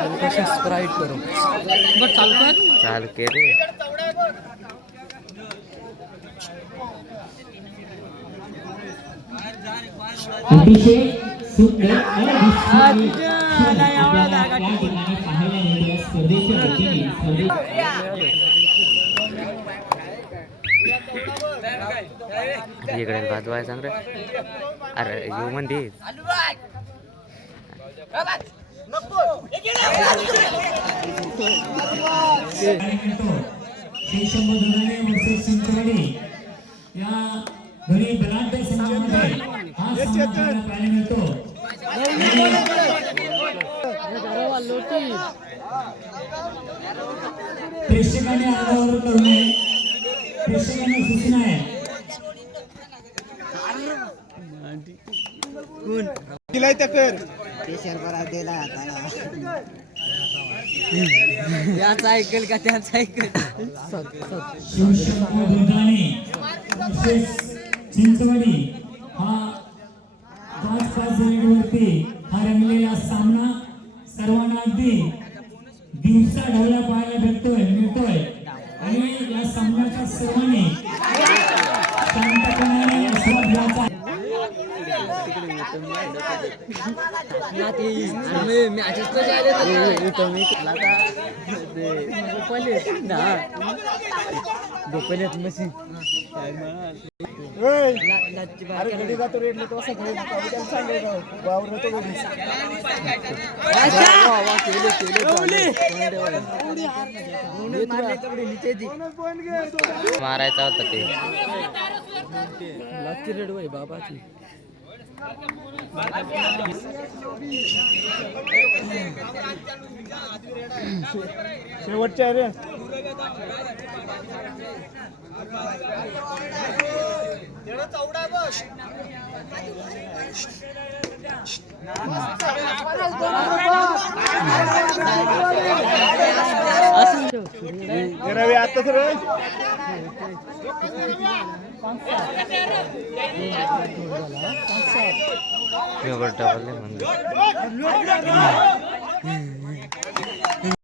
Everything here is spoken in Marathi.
स्प्राइट करो बट चाल के रे अतिशय सुंदर आणि स्पर्धेच्या वतीने इकडे बाजू सांग रे अरे येऊ म्हणते या घरी बलाढ्य संघामध्ये हा सामना पाहायला मिळतो. प्रेक्षकांनी आवाज करू नये. प्रेक्षकांना सूचना आहे. दिलाय त्या कर त्याच ऐकल का त्याच ऐकल चिंचवडी हा 5-5 जणांवरती हा रंगलेला सामना सर्वांना अगदी दिवसा ढवळ्या पाहायला मिळतोय आणि या सामन्याच्या सर्वांनी शांतपणाने आस्वाद घ्यायचा. अरे घडी जातो रेडला तो असं सांगायचं वावर तो मारायचा होता ते रेड वय बाबाची शेवटच्या रे चौडा बस आता तर डबल